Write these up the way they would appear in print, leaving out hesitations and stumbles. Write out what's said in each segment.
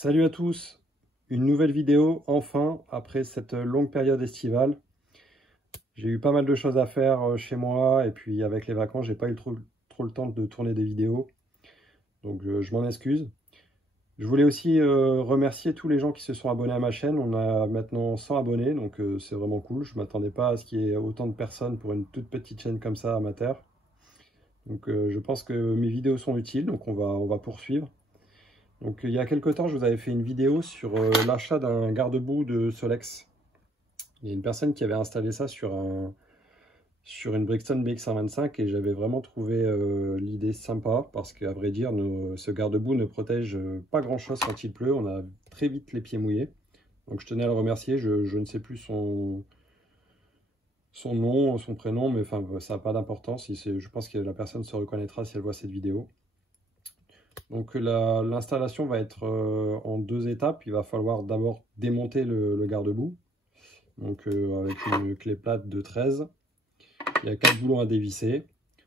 Salut à tous, une nouvelle vidéo enfin après cette longue période estivale. J'ai eu pas mal de choses à faire chez moi et puis avec les vacances j'ai pas eu trop le temps de tourner des vidéos. Donc je m'en excuse. Je voulais aussi remercier tous les gens qui se sont abonnés à ma chaîne. On a maintenant 100 abonnés donc c'est vraiment cool. Je m'attendais pas à ce qu'il y ait autant de personnes pour une toute petite chaîne comme ça amateur. Donc je pense que mes vidéos sont utiles donc on va poursuivre. Donc il y a quelques temps, je vous avais fait une vidéo sur l'achat d'un garde-boue de Solex. Il y a une personne qui avait installé ça sur une Brixton BX125 et j'avais vraiment trouvé l'idée sympa parce qu'à vrai dire, ce garde-boue ne protège pas grand-chose quand il pleut. On a très vite les pieds mouillés. Donc je tenais à le remercier. Je ne sais plus son nom, son prénom, mais enfin ça n'a pas d'importance. Je pense que la personne se reconnaîtra si elle voit cette vidéo. Donc l'installation va être en deux étapes. Il va falloir d'abord démonter le garde-boue. Donc avec une clé plate de 13. Il y a 4 boulons à dévisser.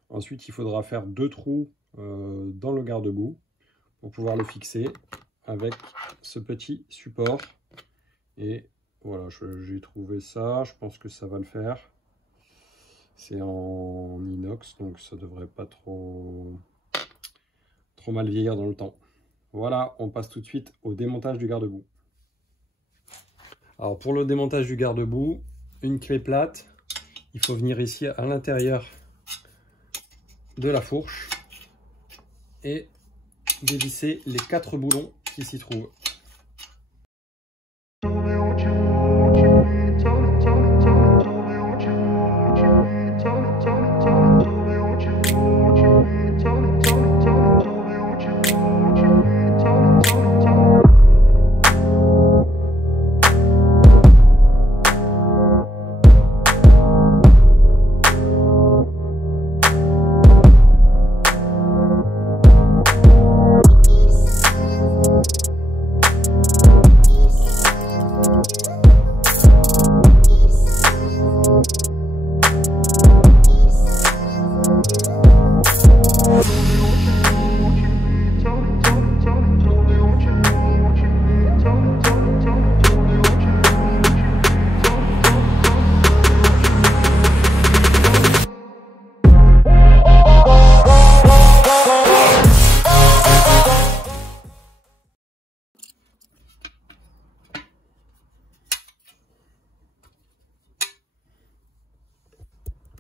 Ensuite, il faudra faire 2 trous dans le garde-boue pour pouvoir le fixer avec ce petit support. Et voilà, j'ai trouvé ça. Je pense que ça va le faire. C'est en inox, donc ça devrait pas trop mal vieillir dans le temps. Voilà, on passe tout de suite au démontage du garde-boue. Alors pour le démontage du garde-boue, une clé plate, il faut venir ici à l'intérieur de la fourche et dévisser les 4 boulons qui s'y trouvent.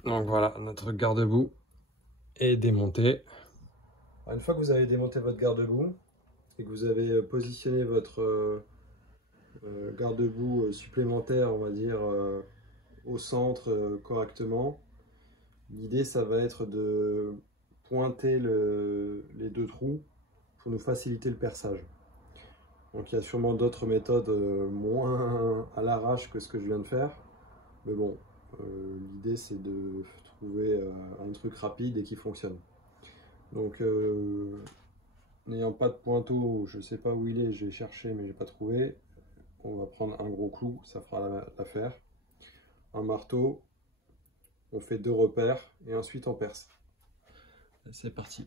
Donc voilà, notre garde-boue est démonté. Une fois que vous avez démonté votre garde-boue et que vous avez positionné votre garde-boue supplémentaire, on va dire, au centre correctement, l'idée ça va être de pointer les 2 trous pour nous faciliter le perçage. Donc il y a sûrement d'autres méthodes moins à l'arrache que ce que je viens de faire, mais bon, l'idée c'est de trouver un truc rapide et qui fonctionne. Donc n'ayant pas de pointeau, je ne sais pas où il est, j'ai cherché mais j'ai pas trouvé. On va prendre un gros clou, ça fera l'affaire. Un marteau, on fait 2 repères et ensuite on perce. C'est parti.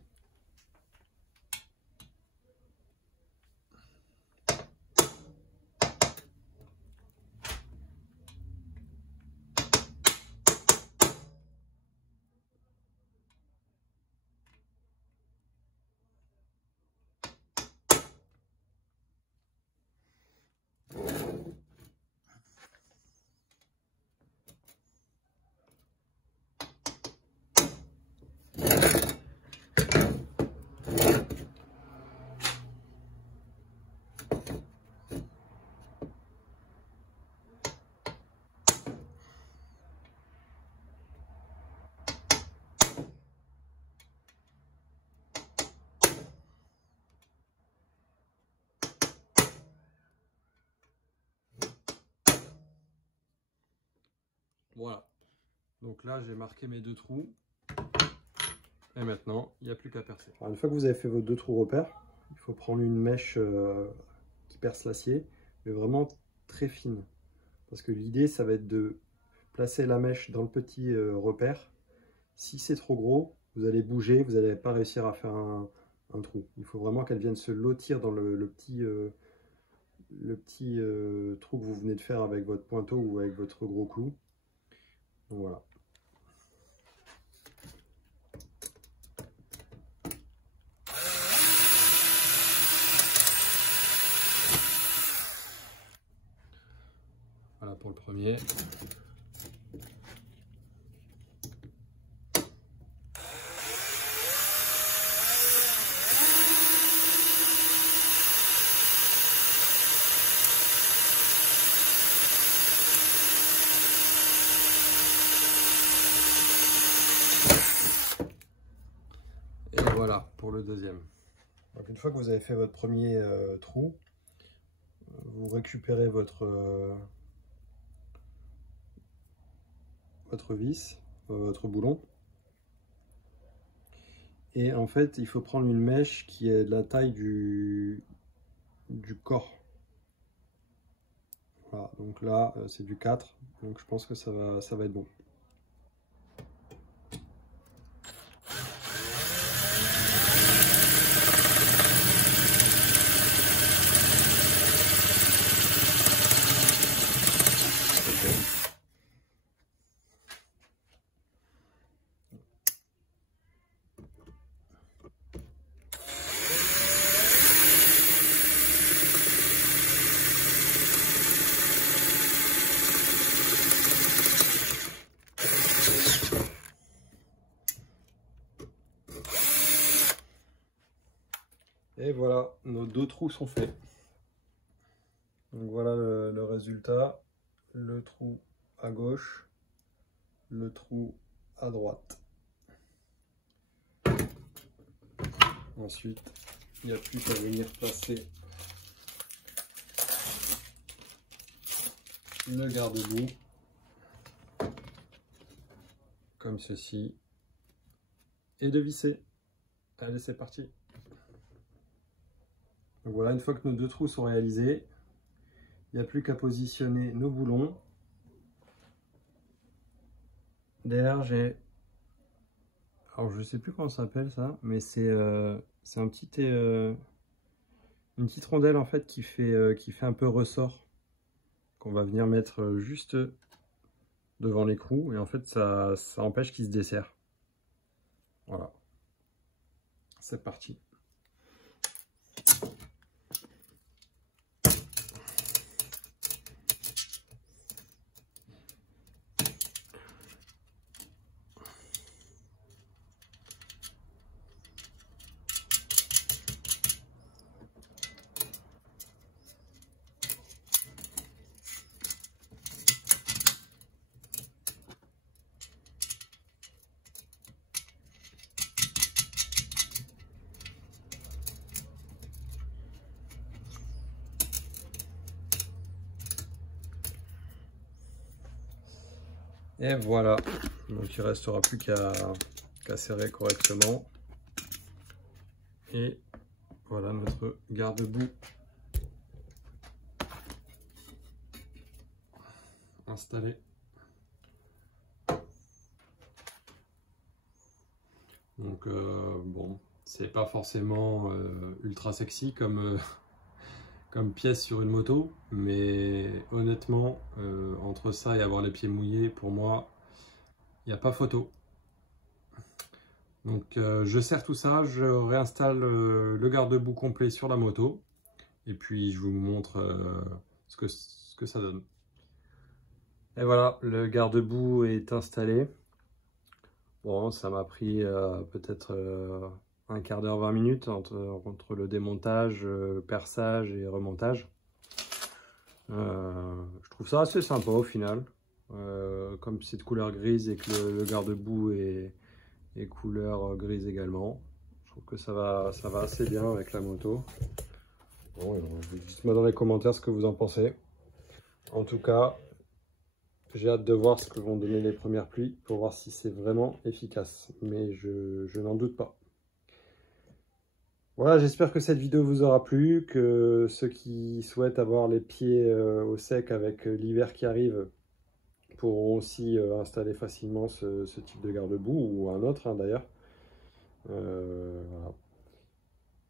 Voilà, donc là j'ai marqué mes 2 trous et maintenant il n'y a plus qu'à percer. Alors, une fois que vous avez fait vos 2 trous repères, il faut prendre une mèche qui perce l'acier, mais vraiment très fine, parce que l'idée ça va être de placer la mèche dans le petit repère. Si c'est trop gros, vous allez bouger, vous n'allez pas réussir à faire un trou. Il faut vraiment qu'elle vienne se lotir dans le petit le petit trou que vous venez de faire avec votre pointeau ou avec votre gros clou. Donc voilà. Voilà pour le premier. Et voilà pour le deuxième. Donc une fois que vous avez fait votre premier trou, vous récupérez votre vis, votre boulon. Et en fait, il faut prendre une mèche qui est de la taille du corps. Voilà, donc là, c'est du 4, donc je pense que ça va être bon. Et voilà, nos deux trous sont faits. Donc voilà le résultat. Le trou à gauche, le trou à droite. Ensuite, il n'y a plus qu'à venir placer le garde-boue comme ceci et de visser. Allez, c'est parti. Donc voilà, une fois que nos deux trous sont réalisés, il n'y a plus qu'à positionner nos boulons. Derrière, j'ai... Alors, je sais plus comment ça s'appelle ça, mais c'est un petit... une petite rondelle en fait qui fait un peu ressort, qu'on va venir mettre juste devant l'écrou, et en fait ça empêche qu'il se desserre. Voilà. C'est parti. Et voilà, donc il ne restera plus qu'à serrer correctement. Et voilà notre garde-boue installé. Donc bon, c'est pas forcément ultra sexy comme pièce sur une moto, mais honnêtement, entre ça et avoir les pieds mouillés, pour moi, il n'y a pas photo. Donc je serre tout ça, je réinstalle le garde-boue complet sur la moto, et puis je vous montre ce que ça donne. Et voilà, le garde-boue est installé. Bon, ça m'a pris peut-être un quart d'heure, 20 minutes entre le démontage, perçage et remontage. Je trouve ça assez sympa au final. Comme c'est de couleur grise et que le garde-boue est couleur grise également. Je trouve que ça va assez bien avec la moto. Bon, dites-moi dans les commentaires ce que vous en pensez. En tout cas, j'ai hâte de voir ce que vont donner les premières pluies pour voir si c'est vraiment efficace. Mais je n'en doute pas. Voilà, j'espère que cette vidéo vous aura plu, que ceux qui souhaitent avoir les pieds au sec avec l'hiver qui arrive pourront aussi installer facilement ce type de garde-boue ou un autre hein, d'ailleurs. Voilà.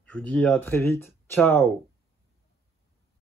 Je vous dis à très vite. Ciao!